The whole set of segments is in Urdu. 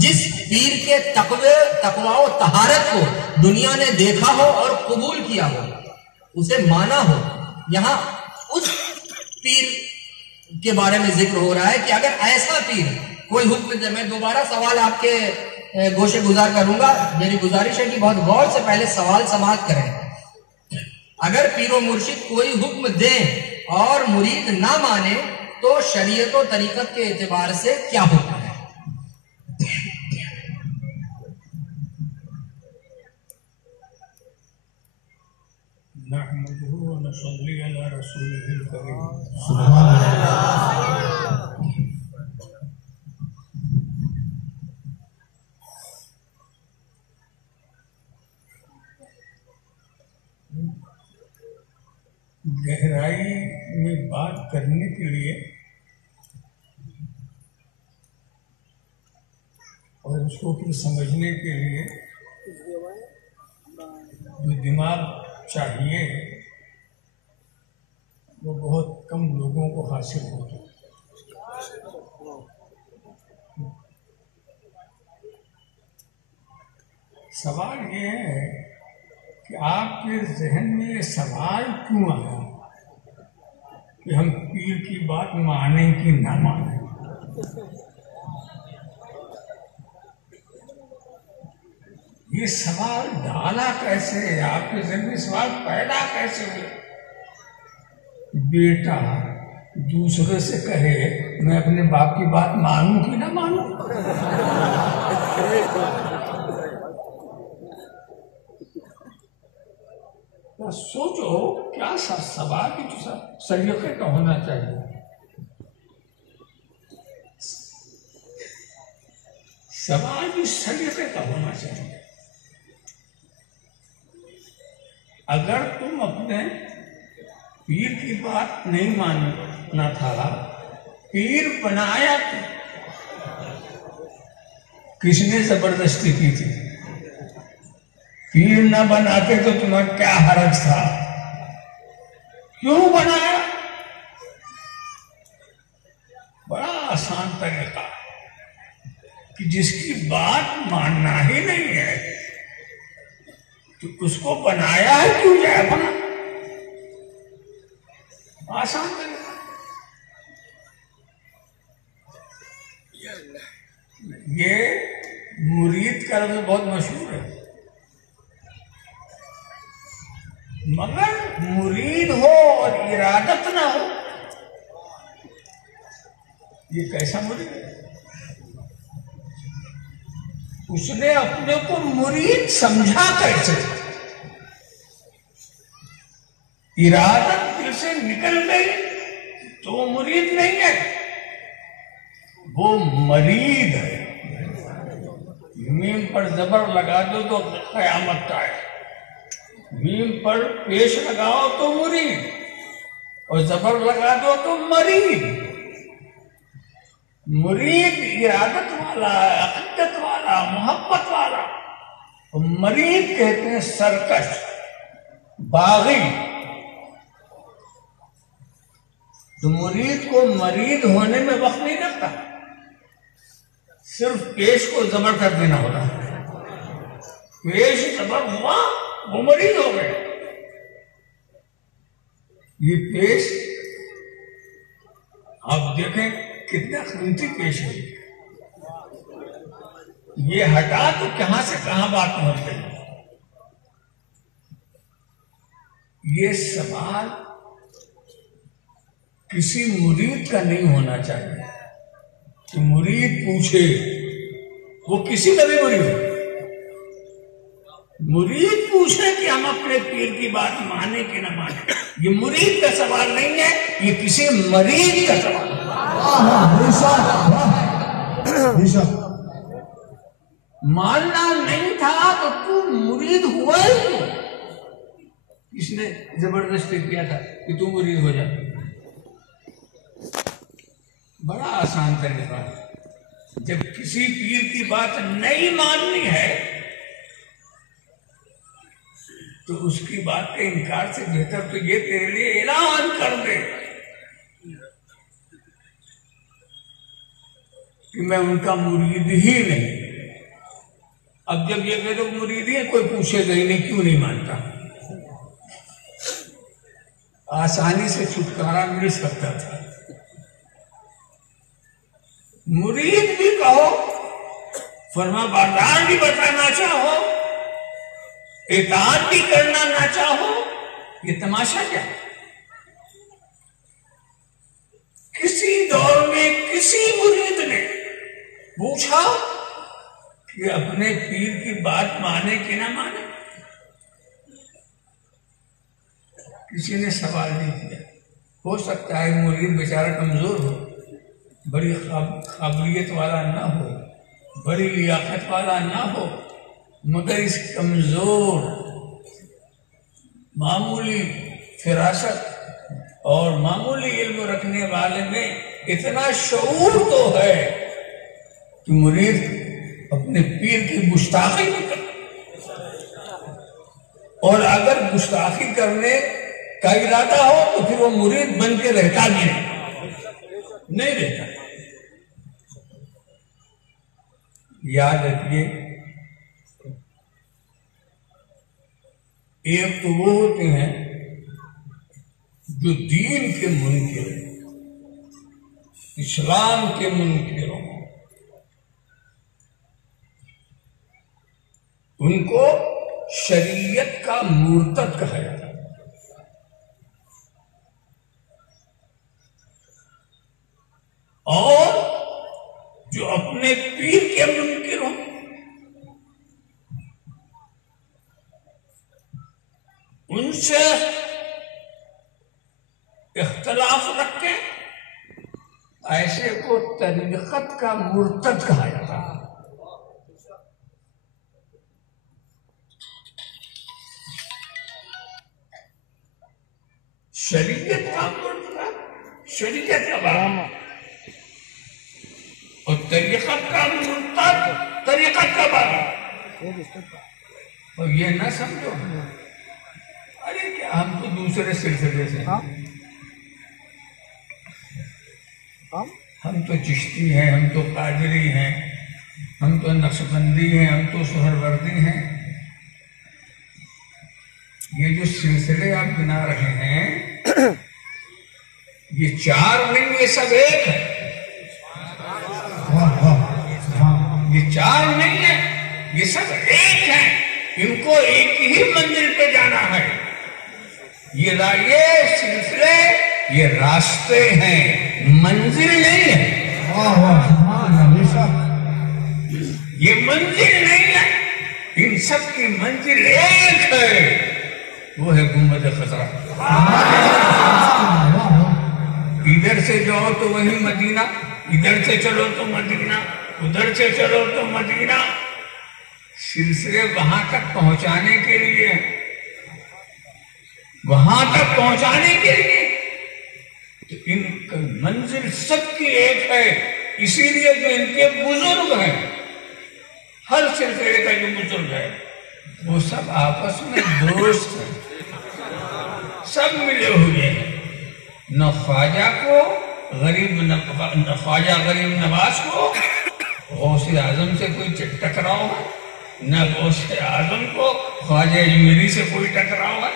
جس پیر کے تقوی و طہارت کو دنیا نے دیکھا ہو اور قبول کیا ہو، اسے مانا ہو. یہاں اس پیر کے بارے میں ذکر ہو رہا ہے کہ اگر ایسا پیر کوئی حکم دے. میں دوبارہ سوال آپ کے گوشے گزار کروں گا. میری گزارش ہے کہ بہت غور سے پہلے سوال سماعت کریں. اگر پیر و مرشد کوئی حکم دیں اور مرید نہ مانے تو شریعت و طریقت کے اعتبار سے کیا حکم ہے؟ نحمده ونصلي على رسوله الكريم. سبحان اللہ. گہرائی میں بات کرنے کے لیے اور اس کو پھر سمجھنے کے لیے جو دماغ چاہیے وہ بہت کم لوگوں کو حاصل ہوتا ہے. سوال یہ ہے کہ آپ کے ذہن میں یہ سوال کیوں آیا کہ ہم پیر کی بات مانیں کہ نہ مانیں؟ یہ سوال ڈالا کیسے؟ آپ کے ذہن میں سوال پیدا کیسے ہوئے؟ بیٹا دوسرے سے کہے میں اپنے باپ کی بات مانوں کہ نہ مانوں؟ سوچو کیا سوال کی سلیقے کا ہونا چاہیے. سوال بھی سلیقے کا ہونا چاہیے. اگر تم اپنے پیر کی بات نہیں ماننا تھا، پیر بنایا کس نے زبردستی کی تھی؟ پیر نہ بناتے تو تمہیں کیا حرج تھا؟ کیوں بنایا؟ بڑا آسان طریقہ کہ جس کی بات ماننا ہی نہیں ہے تو اس کو بنایا ہے کیوں جائے بنا؟ آسان طریقہ. یہ مرید کا لفظ بہت مشہور ہے، مگر مرید ہو اور ارادت نہ ہو یہ کیسا مرید ہے؟ اس نے اپنے کو مرید سمجھا کیسے؟ ارادت دل سے نکل گئی تو وہ مرید نہیں ہے، وہ مرید ہے. میم پر زبر لگا دو تو قیامت کا ہے، میم پر پیش لگاؤ تو مرید، اور زبر لگا دو تو مرید. مرید ارادت والا، عقیدت والا، محبت والا. مرید کہتے ہیں سرکش، باغی. تو مرید کو مرید ہونے میں وقت نہیں لگتا، صرف پیش کو زبر کر دینا ہوتا ہے. پیش زبر ہوا وہ مرید ہو گئے. یہ پیش آپ دیکھیں کتنا قیمتی پیش ہے. یہ ہٹا تو کہاں سے کہاں بات پہنچ گئی. یہ سوال کسی مرید کا نہیں ہونا چاہیے کہ مرید پوچھے. وہ کسی کا بھی مرید ہے، مرید پوچھے کہ ہم اپنے پیر کی بات مانیں کہ نہ مانیں. یہ مرید کا سوال نہیں ہے، یہ کسی مریض کا سوال ہے. ماننا نہیں تھا تو تم مرید ہوا ہی کیوں؟ کس نے زبردستی کیا تھا کہ تم مرید ہو جا؟ بڑا آسان طریقہ ہے. جب کسی پیر کی بات نہیں ماننی ہے تو اس کی بات کے انکار سے بہتر تو یہ تیرے لیے اعلان کر دے کہ میں ان کا مرید ہی نہیں. اب جب یہ کہہ دو مریدی ہے، کوئی پوچھے گا ہی نہیں کیوں نہیں مانتا، آسانی سے چھٹکارا مل سکتا تھا۔ مرید بھی کہو، فرما بردار بھی بتانا چاہو، اطاعت بھی کرنا نہ چاہو، یہ تماشا کیا ہے؟ کسی دور میں کسی مرید نے پوچھا کہ اپنے پیر کی بات مانے کہ نہ مانے؟ کسی نے سوال نہیں کیا۔ ہو سکتا ہے مرید بیچارہ کمزور ہو، بڑی قابلیت والا نہ ہو، بڑی لیاقت والا نہ ہو، مگر اس کمزور معمولی فراست اور معمولی علم رکھنے والے میں اتنا شعور تو ہے کہ مرید اپنے پیر کی گستاخی نہیں کرتا، اور اگر گستاخی کرنے کا ارادہ ہو تو پھر وہ مرید بن کے رہتا بھی نہیں رہتا۔ یاد رکھیے، ایک تو وہ ہوتے ہیں جو دین کے منکر ہیں، اسلام کے منکر ہوں، ان کو شریعت کا مرتد کہا جاتا ہے۔ اور جو اپنے پیر کے منکر ہوں، ان سے اختلاف رکھتے ایسے کو طریقت کا مرتد کہا جاتا ہے۔ شریعت کا مرتد، شریعت کا بات، اور طریقت کا مرتد، طریقت کا بات۔ اور یہ نہ سمجھو ارے کیا ہم تو دوسرے سلسلے سے ہیں، ہم تو چشتی ہیں، ہم تو قادری ہیں، ہم تو نقشبندی ہیں، ہم تو سہروردی ہیں۔ یہ جو سلسلے آپ گنا رہے ہیں یہ چار نہیں، یہ سب ایک ہے۔ یہ چار نہیں ہے، یہ سب ایک ہے، ان کو ایک ہی منزل پہ جانا ہے۔ یہ سلسلے، یہ راستے ہیں، منزل نہیں ہے۔ یہ منزل نہیں ہے، ان سب کی منزل ایک ہے، وہ ہے گنبد خضرا۔ ادھر سے جاؤ تو وہی مدینہ، ادھر سے چلو تو مدینہ، ادھر سے چلو تو مدینہ۔ سلسلے وہاں تک پہنچانے کے لیے، وہاں تک پہنچانے کے لیے تو ان کا منزل سب کی ایک ہے۔ اسی لیے جو ان کے بزرگ ہیں، ہر سلسلے کا جو بزرگ ہے وہ سب آپس میں دوست ہیں، سب ملے ہوئے ہیں۔ نہ خواجہ کو خواجہ غریب نواز کو غوث اعظم سے کوئی ٹکراؤ ہے، نہ غوث اعظم کو خواجہ اجمیری سے کوئی ٹکراؤ ہے۔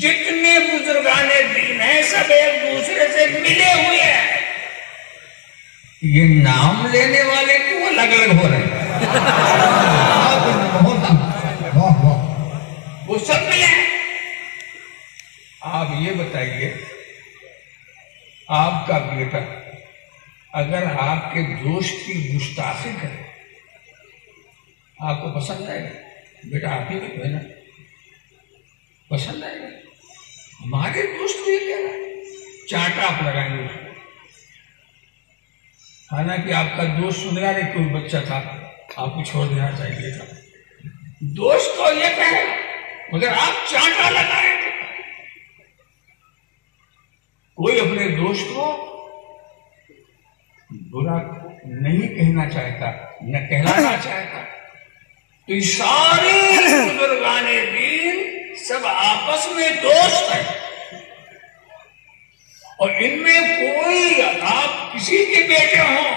جتنے بزرگان دین ہیں سب ایک دوسرے سے ملے ہوئے ہیں۔ یہ نام لینے والے کیوں الگ الگ ہو رہے ہیں؟ وہ سب ملے ہیں۔ آپ یہ بتائیے، آپ کا بیٹا اگر آپ کے دوست کی گستاخی کرے آپ کو پسند آئے گا؟ بیٹا آپ ہی کو ہے نا، پسند آئے گا؟ ہمارے دوست کو یہ کہہ رہا ہے، چانٹا آپ لگائیں گے اس کو۔ حالانکہ آپ کا دوست سن رہا ہے، کوئی بچہ تھا آپ کو چھوڑ دینا چاہیے تھا، دوست تو یہ کہے مگر آپ چانٹا لگائیں گے۔ کوئی اپنے دوست کو برا نہیں کہنا چاہتا، نہ کہلانا چاہتا۔ تو یہ سارے بزرگان دین سب آپس میں دوست ہیں، اور ان میں کوئی، آپ کسی کے بیٹے ہوں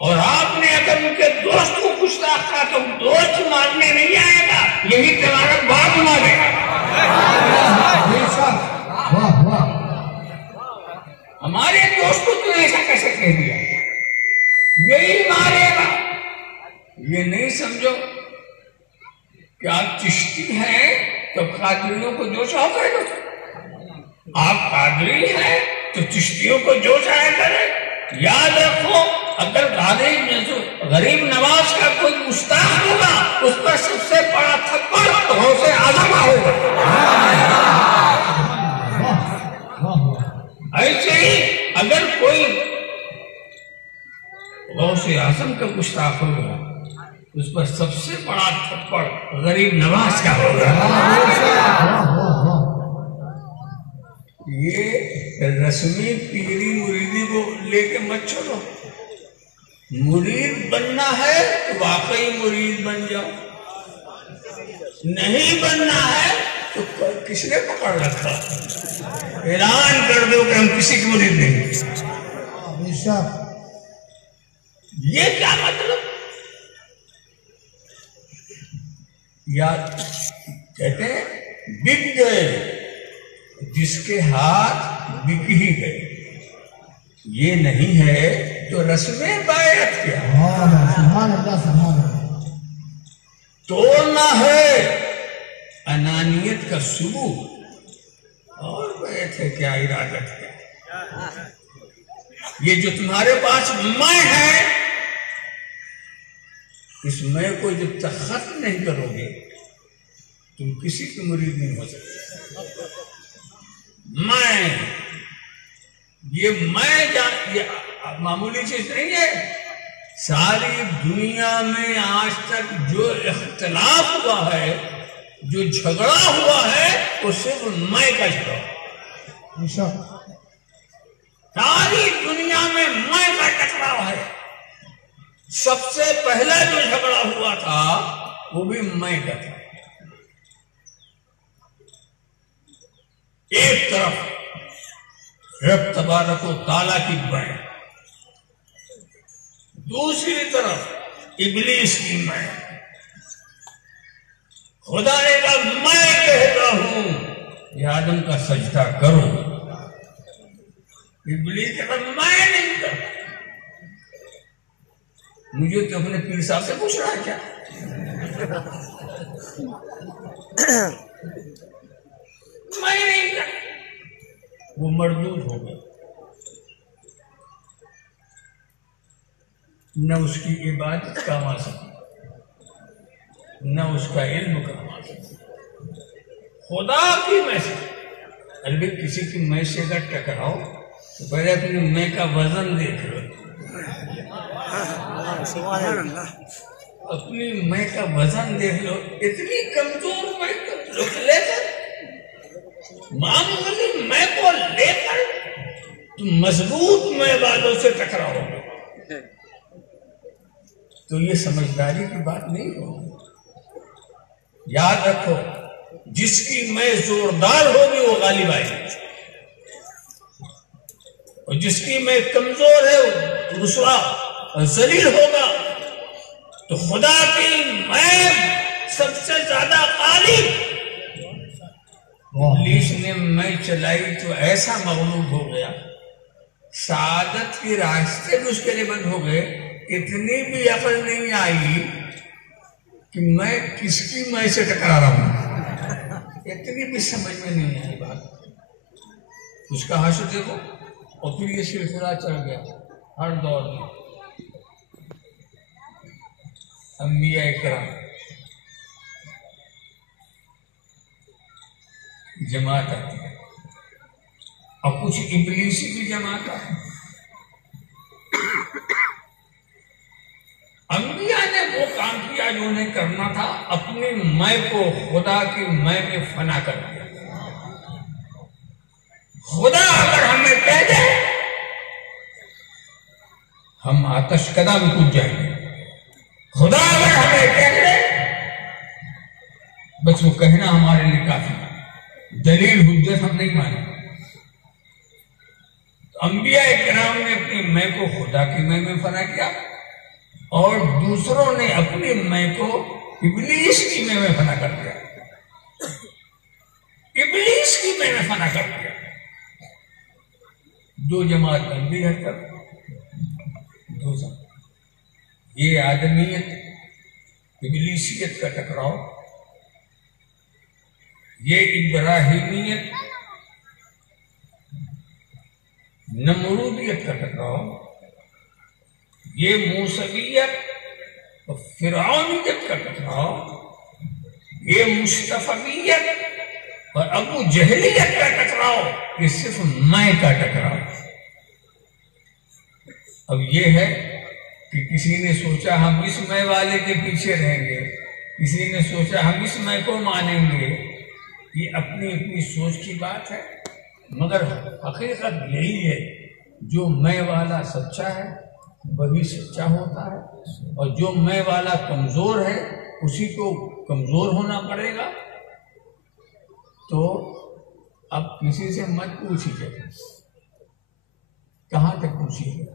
اور آپ نے اگر ان کے دوست کو گستاخ کہا تو دوست مارنے نہیں آئے گا، یہی تمہارا باپ مارے گا۔ ہمارے دوست کو تو ایسا کیسے کہہ دیا، یہی مارے گا۔ یہ نہیں سمجھو کہ آپ چشتی ہیں تو قادریوں کو جوش آ کرے گا، آپ قادری ہیں تو چشتیوں کو جوش آیا کرے۔ یاد رکھو اگر غریب نواز کا کوئی گستاخ ہوگا اس پر سب سے بڑا تھپڑ غوث اعظم ہوگا۔ ایسے ہی اگر کوئی غوث اعظم کا گستاخ ہوگا اس پر سب سے بڑا تھپڑ غریب نواز کا ہوگا۔ یہ رسمی پیری مریدی کو لے کے مت چھوڑو، مرید بننا ہے تو واقعی مرید بن جاؤ، نہیں بننا ہے تو کس نے پکڑ رکھا؟ اعلان کر دو کہ ہم کسی کی مرید نہیں۔ یہ کیا مطلب؟ یا کہتے ہیں بک گئے جس کے ہاتھ بک ہی گئے، یہ نہیں ہے جو رسم بیعت کیا۔ توڑنا ہے انانیت کا ثبوت، اور بیعت ہے کیا، ارادت کیا۔ یہ جو تمہارے پاس میں ہے اس میں کو جب تک ختم نہیں کرو گے تم کسی کی مرید نہیں ہو سکتے۔ میں یہ معمولی چیز نہیں ہے، ساری دنیا میں آج تک جو اختلاف ہوا ہے، جو جھگڑا ہوا ہے وہ صرف میں کا جھگڑا، ساری دنیا میں میں کا ٹکراؤ ہے۔ سب سے پہلا جو جھگڑا ہوا تھا وہ بھی میں کا تھا۔ ایک طرف رب تبارک و تعالیٰ کی میں، دوسری طرف ابلیس کی میں۔ خدا نے کہا میں کہتا ہوں کہ آدم کا سجدہ کرو، ابلیس کہتا میں نہیں کرتا۔ مجھے تو اپنے پیر صاحب سے پوچھ رہا ہے کیا؟ میں نہیں کرتا۔ وہ مردود ہو گیا، نہ اس کی عبادت کام آ سکی، نہ اس کا علم کام آ سکی۔ خدا کی میں سے ابھی کسی کی میں سے اگر ٹکراؤ تو پہلے اپنی میں کا وزن دیکھ لو، اپنی میں کا وزن دیکھ لو، اتنی کمزور میں رک لے کر معمولی میں کو لے کر تم مضبوط میں والوں سے ٹکراؤ گے تو یہ سمجھداری کی بات نہیں ہوگی۔ یاد رکھو جس کی میں زوردار ہوگی وہ غالب آئے گی، اور جس کی میں کمزور ہے وہ رسوا اور ذلیل ہوگا۔ تو خدا کی میں سب سے زیادہ غالب، ابلیس نے میں چلائی تو ایسا مغلوب ہو گیا، سعادت کے راستے بھی اس کے لیے بند ہو گئے۔ اتنی بھی عقل نہیں آئی کہ میں کس کی میں سے ٹکرا رہا ہوں، اتنی بھی سمجھ میں نہیں آئی بات۔ اس کا حشر دیکھو، اور پھر یہ سلسلہ چل گیا ہر دور میں۔ انبیاء کرام جماعت آتی ہے اور کچھ ابلیسی کی جماعت آتی ہے۔ انبیاء نے وہ کام کیا جو انہیں کرنا تھا، اپنی میں کو خدا کی میں میں فنا کر دیا۔ خدا اگر ہمیں کہہ دے ہم آتش کدہ میں کود جائیں گے، خدا اگر ہمیں کہہ دے بس وہ کہنا ہمارے لیے کافی، دلیل حجت ہم نہیں مانیں۔ انبیاء کرام نے اپنی میں کو خدا کی میں فنا کیا، اور دوسروں نے اپنی میں کو ابلیس کی میں فنا کر دیا، ابلیس کی میں فنا کر دیا۔ دو جماعت بن گئی ہے تب، دو جماعت، یہ آدمیت ابلیسیت کا ٹکراؤ، یہ ابراہیمیت نمرودیت کا ٹکراؤ، یہ موسویت اور فرعونیت کا ٹکراؤ، یہ مصطفیت اور ابو جہلیت کا ٹکراؤ، یہ صرف میں کا ٹکراؤ۔ اب یہ ہے کہ کسی نے سوچا ہم اس میں والے کے پیچھے رہیں گے، کسی نے سوچا ہم اس میں کو مانیں گے، یہ اپنی اپنی سوچ کی بات ہے، مگر حقیقت یہی ہے جو میں والا سچا ہے وہی سچا ہوتا ہے، اور جو میں والا کمزور ہے اسی کو کمزور ہونا پڑے گا۔ تو اب کسی سے مت پوچھیے، کہاں تک پوچھیے گا؟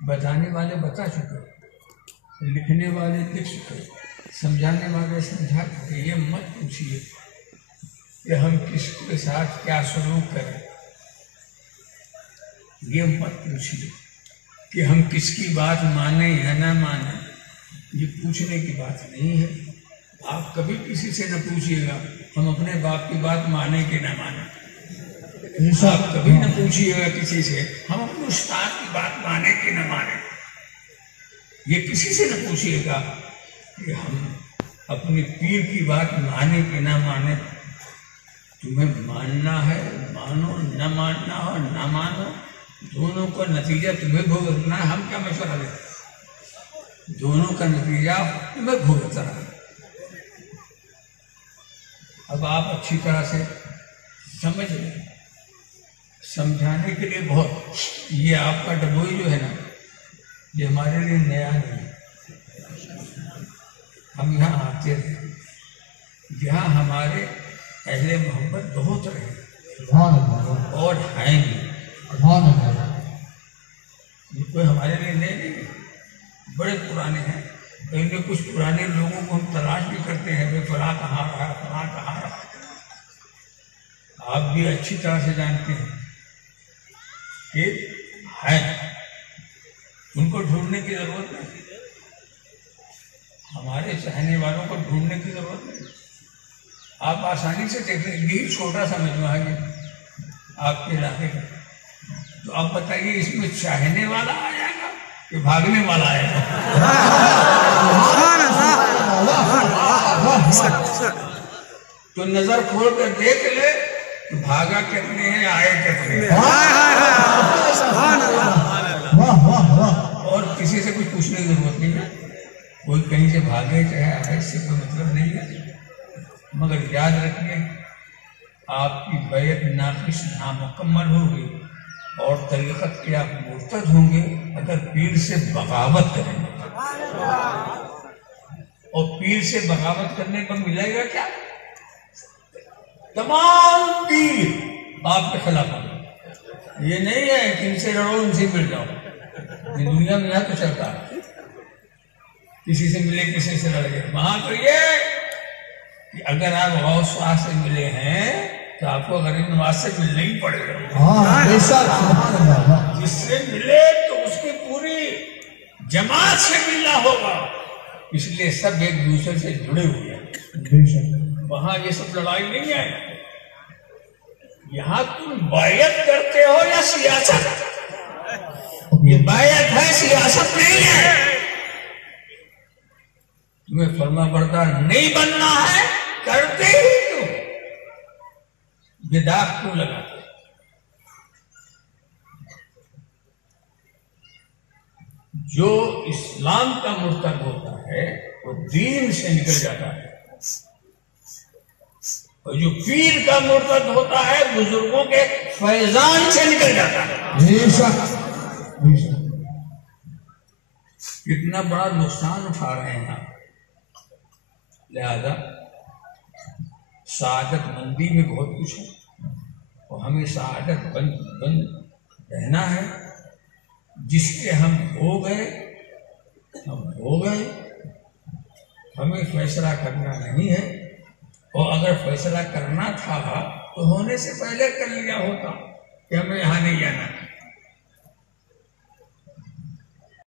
بتانے والے بتا چکے، لکھنے والے لکھ چکے، سمجھانے والے سمجھا چکے، یہ مت پوچھیے کہ ہم کس کے ساتھ کیا سلوک کریں، یہ مت پوچھیے کہ ہم کس کی بات مانیں یا نہ مانیں، یہ پوچھنے کی بات نہیں ہے۔ آپ کبھی کسی سے نہ پوچھیے گا ہم اپنے باپ کی بات مانیں کہ نہ مانیں، آپ کبھی نہ پوچھیے گا کسی سے ہم اپنے استاد کی بات مانیں کہ نہ مانیں، یہ کسی سے نہ پوچھیے گا کہ ہم اپنے پیر کی بات مانیں کہ نہ مانیں۔ تمہیں ماننا ہے مانو، نہ ماننا ہو نہ مانو، دونوں کا نتیجہ تمہیں بھگتنا ہے، ہم کیا مشورہ دیں، دونوں کا نتیجہ تمہیں بھگتنا ہے۔ اب آپ اچھی طرح سے سمجھ لیں، سمجھانے کے لیے بہت، یہ آپ کا ڈبوئی جو ہے نا یہ ہمارے لیے نیا نہیں ہے، ہم یہاں آتے تھے، یہاں ہمارے اہل محبت بہت رہے اور ہیں بھی، یہ کوئی ہمارے لیے نئے نہیں، بڑے پرانے ہیں، ان میں کچھ پرانے لوگوں کو ہم تلاش بھی کرتے ہیں، بھائی فلاں کہاں رہا، فلاں کہاں رہا، آپ بھی اچھی طرح سے جانتے ہیں کہ ہیں، ان کو ڈھونڈنے کی ضرورت نہیں، ہمارے چاہنے والوں کو ڈھونڈنے کی ضرورت نہیں، آپ آسانی سے دیکھ لیں، یہی چھوٹا سا مجموعہ ہے آپ کے علاقے کا، تو آپ بتائیے اس میں چاہنے والا آیا گا کہ بھاگنے والا آئے گا؟ تو نظر کھول کر دیکھ لے کہ بھاگا کتنے ہیں، آئے کتنے ہیں، اور کسی سے کچھ پوچھنے کی ضرورت نہیں ہے، کوئی کہیں سے بھاگے چاہے آئے، اس سے کوئی مطلب نہیں ہے، مگر یاد رکھیے آپ کی بیعت ناقص نامکمل ہوگی اور طریقت کے آپ مرتد ہوں گے اگر پیر سے بغاوت کریں گے، اور پیر سے بغاوت کرنے پر ملے گا کیا؟ تمام پیر آپ کے خلاف ہوں، یہ نہیں ہے کہ ان سے لڑو ان سے مل جاؤ، یہ دنیا میں یہاں تو چلتا ہے، کسی سے ملے کسی سے لڑ گئے، وہاں تو یہ کہ اگر آپ غوث شاہ سے ملے ہیں تو آپ کو غریب نواز سے ملنا ہی پڑے گا، جس سے ملے تو اس کی پوری جماعت سے ملنا ہوگا، اس لیے سب ایک دوسرے سے جڑے ہوئے ہیں، وہاں یہ سب لڑائی نہیں ہے، یہاں تم بیعت کرتے ہو یا سیاست، یہ بیعت ہے سیاست نہیں ہے، تمہیں فرما بردار نہیں بننا ہے، کرتے ہی کیوں، یہ داغ کیوں لگاتے؟ جو اسلام کا مرتد ہوتا ہے وہ دین سے نکل جاتا ہے، اور جو پیر کا مرتد ہوتا ہے بزرگوں کے فیضان سے نکل جاتا ہے۔ کتنا بڑا نقصان اٹھا رہے ہیں آپ، لہذا سعادت مندی میں بہت کچھ ہے اور ہمیں سعادت بند رہنا ہے، جس کے ہم ہو گئے، ہمیں فیصلہ کرنا نہیں ہے، اور اگر فیصلہ کرنا تھا تو ہونے سے پہلے کر لیا ہوتا کہ ہمیں یہاں نہیں جانا۔